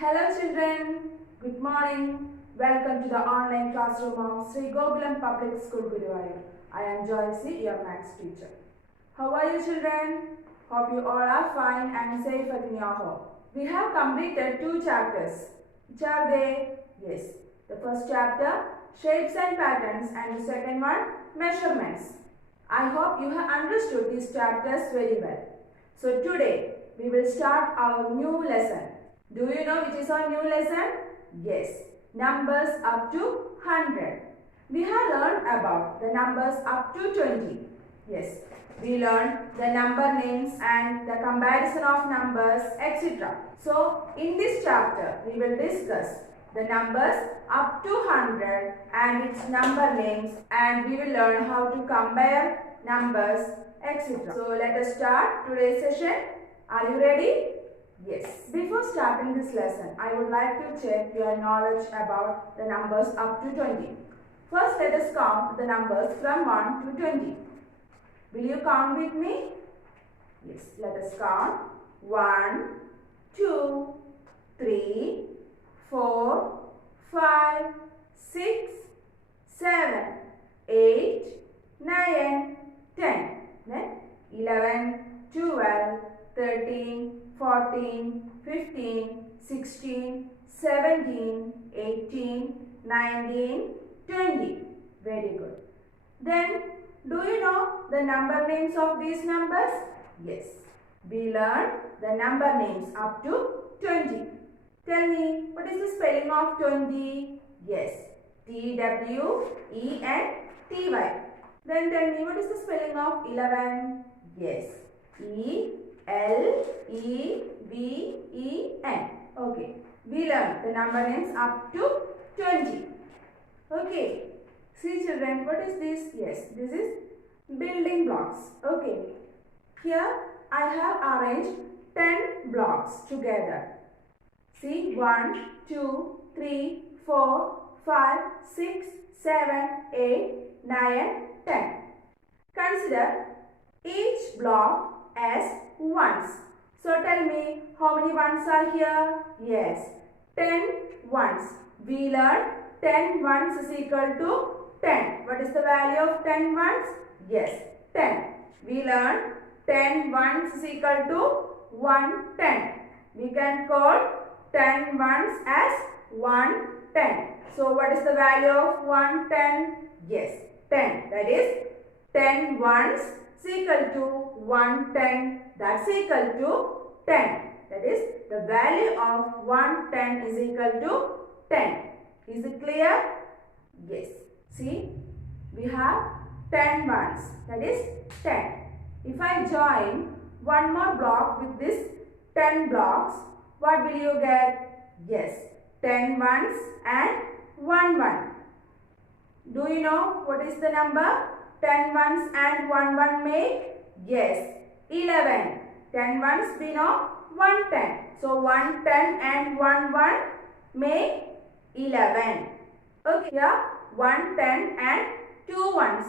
Hello children, good morning. Welcome to the online classroom of Sri Gokulam Public School Guruvayur. I am Joycey, your maths teacher. How are you children? Hope you all are fine and safe in your home. We have completed 2 chapters. Which are they? Yes. The first chapter, shapes and patterns, and the second one, measurements. I hope you have understood these chapters very well. So today, we will start our new lesson. Do you know which is our new lesson? Yes, numbers up to 100. We have learned about the numbers up to 20. Yes, we learned the number names and the comparison of numbers, etc. So, in this chapter, we will discuss the numbers up to 100 and its number names, and we will learn how to compare numbers, etc. So, let us start today's session. Are you ready? Yes. Before starting this lesson, I would like to check your knowledge about the numbers up to 20. First, let us count the numbers from 1 to 20. Will you count with me? Yes. Let us count 1, 2, 3, 4, 5, 6, 7, 8, 9, 10. Then 11, 12, 13, 14, 15, 16, 17, 18, 19, 20. Very good. Then, do you know the number names of these numbers? Yes. We learned the number names up to 20. Tell me, what is the spelling of 20? Yes. T-W-E-N-T-Y. Then tell me, what is the spelling of 11? Yes. E-L-E-V-E-N. Okay. We learned the number names up to 20. Okay. See children, what is this? Yes, this is building blocks. Okay. Here I have arranged 10 blocks together. See, 1, 2, 3, 4, 5, 6, 7, 8, 9, 10. Consider each block as ones. So tell me, how many ones are here? Yes, 10 ones. We learned 10 ones is equal to 10. What is the value of 10 ones? Yes, 10. We learned 10 ones is equal to 110. We can call 10 ones as 110. So what is the value of 110? Yes, 10. That is 10 ones is equal to 110. That's equal to 10. That is the value of 110 is equal to 10. Is it clear? Yes. See, we have 10 ones. That is 10. If I join one more block with this 10 blocks, what will you get? Yes, 10 ones and 1 1. Do you know what is the number 10 ones and 1 1 make? Yes, 11. 10 ones we know 110. So 110 and 1 1 make 11. Okay, here 110 and 2 ones.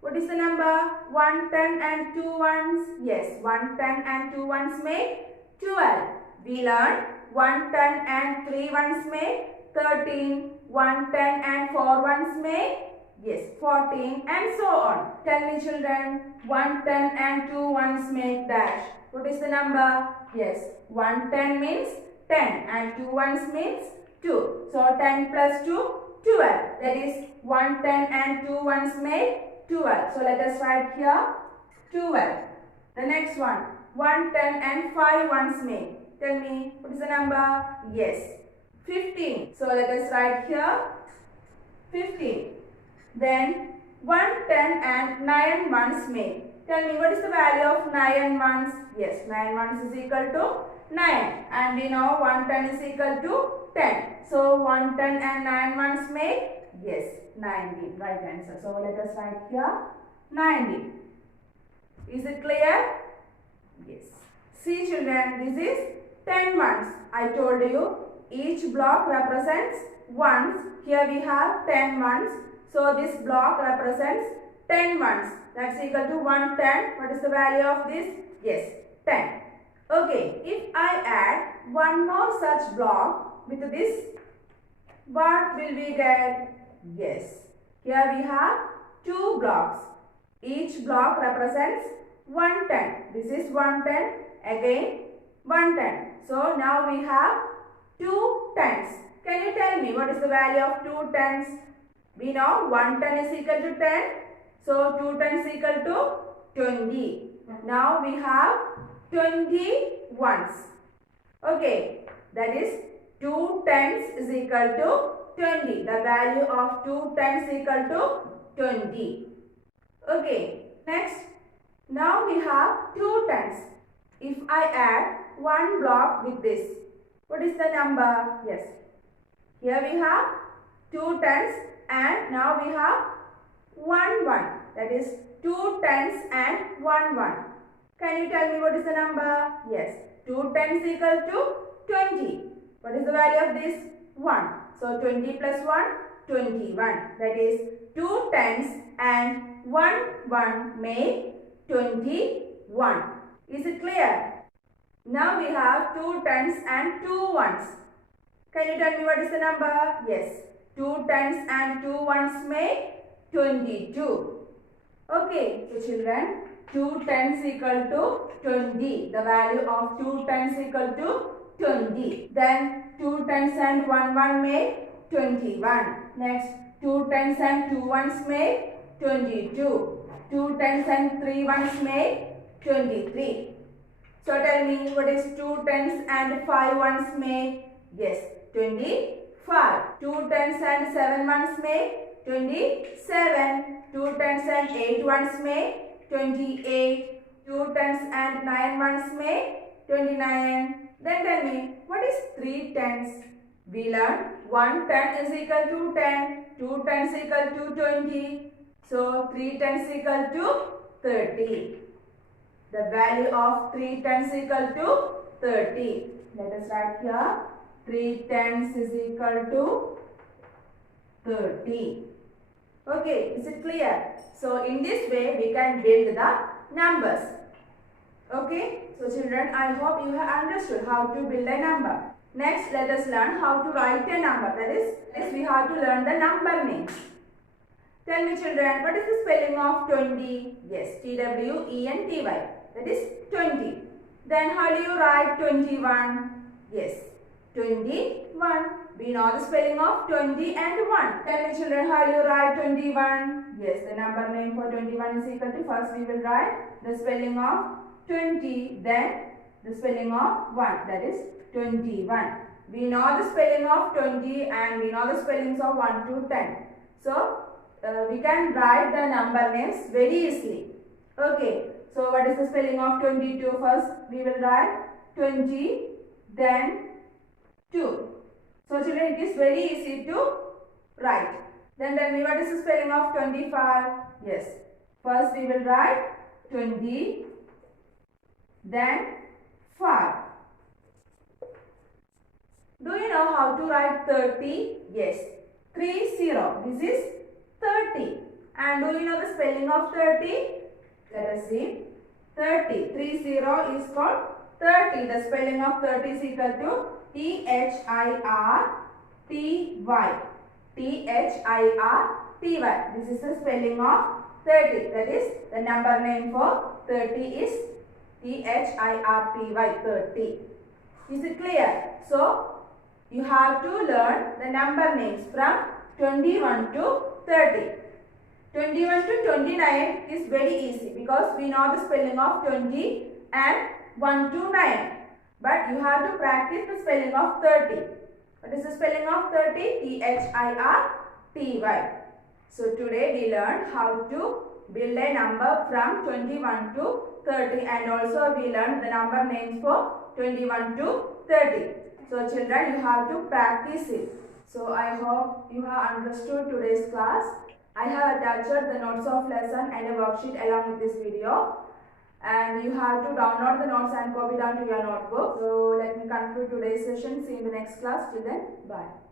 What is the number? 110 and 2 ones? Yes, 110 and 2 ones make 12. We learned 110 and 3 ones make 13. 110 and 4 ones make, yes, 14, and so on. Tell me children, 110 and 2 ones make dash. What is the number? Yes, 110 means 10 and 2 ones means 2. So 10 plus 2, 12. That is 110 and 2 ones make 12. So let us write here 12. The next one, 110 and 5 ones make. Tell me, what is the number? Yes, 15. So let us write here 15. Then 110 and 9 ones make. Tell me, what is the value of 9 ones? Yes, 9 ones is equal to 9. And we know 110 is equal to 10. So 110 and 9 ones make, yes, 19. Right answer. So let us write here 90. Is it clear? Yes. See children, this is 10 ones. I told you each block represents ones. Here we have 10 ones. So this block represents 10 ones. That's equal to 110. What is the value of this? Yes, 10. Okay, if I add one more such block with this, what will we get? Yes, here we have two blocks. Each block represents 1 ton. This is 1 ton, again 1 ton. So now we have 2 tons. Can you tell me what is the value of 2 tons? We know 1 ton is equal to 10. So 2 tons is equal to 20. Now we have 20 ones. Okay, that is 2 tons is equal to 20. The value of 2 tons is equal to 20. Okay, next, now we have 2 tons. If I add one block with this, what is the number? Yes, here we have 2 tons and now we have 1 1. That is 2 tons and 1 1. Can you tell me what is the number? Yes, 2 tons equal to 20. What is the value of this? 1. So 20 plus 1, 21. That is 2 tens and 1 1 make 21. Is it clear? Now we have 2 tens and 2 ones. Can you tell me what is the number? Yes, 2 tens and 2 ones make 22. Okay, so children, 2 tens equal to 20. The value of 2 tens equal to 20. Then 2 tens and 1 1 make 21. Next, 2 tens and 2 ones make 22. 2 tens and 3 ones make 23. So tell me what is 2 tens and 5 ones make? Yes, 25. 2 tens and 7 ones make 27. 2 tens and 8 ones make 28. 2 tens and 9 ones make 29. Then tell me, what is 3 tens? We learned 1 ten is equal to 10. 2 tens equal to 20. So 3 tens equal to 30. The value of 3 tens equal to 30. Let us write here. 3 tens is equal to 30. Okay, is it clear? So in this way we can build the numbers. Okay, so children, I hope you have understood how to build a number. Next, let us learn how to write a number. That is we have to learn the number names. Tell me children, what is the spelling of 20? Yes, T-W-E-N-T-Y. That is 20. Then how do you write 21? Yes, 21. We know the spelling of 20 and 1. Tell me children, how do you write 21? Yes, the number name for 21 is equal to, first we will write the spelling of 20, then the spelling of 1, that is 21. We know the spelling of 20 and we know the spellings of 1 to 10. So, we can write the number names very easily. Okay, so what is the spelling of 22? First, we will write 20, then 2. So, children, it is very easy to write. Then tell me, what is the spelling of 25? Yes, first we will write 20, then 5. Do you know how to write 30? Yes, 30. This is 30. And do you know the spelling of 30? Let us see. 30. 30 is called 30. The spelling of 30 is equal to T-H-I-R-T-Y. T-H-I-R-T-Y. This is the spelling of 30. That is the number name for 30 is T-H-I-R-T-Y, 30. Is it clear? So, you have to learn the number names from 21 to 30. 21 to 29 is very easy because we know the spelling of 20 and 1 to 9. But you have to practice the spelling of 30. What is the spelling of 30? T-H-I-R-T-Y. So today we learned how to build a number from 21 to 30 and also we learned the number names for 21 to 30. So children, you have to practice it. So I hope you have understood today's class. I have attached the notes of lesson and a worksheet along with this video. And you have to download the notes and copy down to your notebook. So let me conclude today's session. See you in the next class. Till then, bye.